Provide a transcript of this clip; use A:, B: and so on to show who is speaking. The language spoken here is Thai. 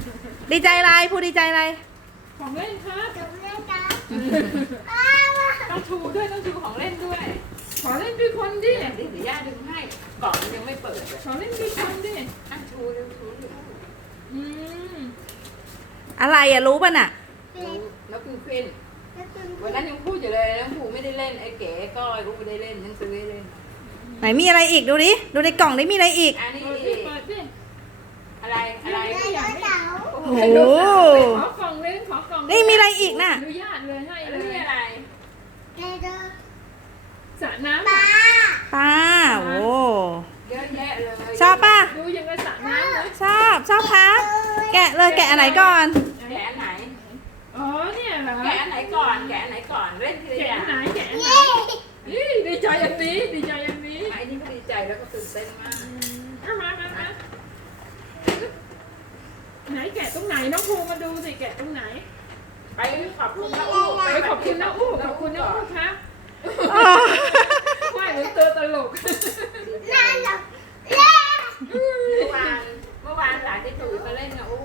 A: ดีใจอะไรพูดดีใจอะไร
B: ของเล่นครับ
C: ของเล่นครับ
B: ต้องชูด้วยต้องชูของเล่นด้วย ขอเล่นด้วยคนดิ
D: เดี๋ยวย่าดึงให้กล่องมันยังไม่เปิดเลย
B: ขอเล่นด้วยคนดิ
D: ตั้งชูเร็วชูเร็ว
B: อืม
A: อะไรอ่ะรู้ป่ะน่ะ
D: แล้วคุณควินวันนั้นยังพูดอยู่เลยน้องผูไม่ได้เล่นไอ้เก๋ก็ไอ้กูไม่ได้เล่นยังซื้อให้เล่น
A: ไหนมีอะไรอีกดูดิดูในกล่องได้มีอะไรอีก
D: อันนี้
B: เปิดดิเปิดดิ
D: อะไรอะไร
C: ไดโนเสาร์
A: โอ้โห
B: ขอกล่องเล่นขอกล่อง
A: นี่มีอะไรอีกน่ะ
B: อนุญาตเลยให้
D: อัน
B: เล
D: นี้
B: ย
D: อะไร
C: ไดโน
B: สระน้ำ
C: ปลา
A: ป้าโอ้
D: เยอะแยะเลย
A: ชอบป่ะ
B: ดูยังไงสระน้ำเลย
A: ชอบครับแกะเลยแกะอันไหนก่อน
D: แกะไหน
B: อ๋อเนี่ยเหรอ
D: แกะไหนก่อนแกะไหนก่อนเล่นทีละ
B: แกะ
D: อย่าง
B: ไหนแกะไหนนี่ดีใจอันนี้ดีใจอันนี้
D: ไอ้นี่ก็ดีใจแล้วก็ตื่นเต้นมาก
B: เอามาไหนแกะตรงไหนน้องภูมาดูสิแกะตรงไหน
D: ไปขอบคุณนะอู้
B: ไปขอบคุณนะอู้ขอบคุณนะอู้ครับ
A: อ๋อ
B: ว่าเหมือนตัวตลก
C: นั่นหรอ
D: เมื่อวานหลานที่ตุ๋ยมาเล่นนะอู้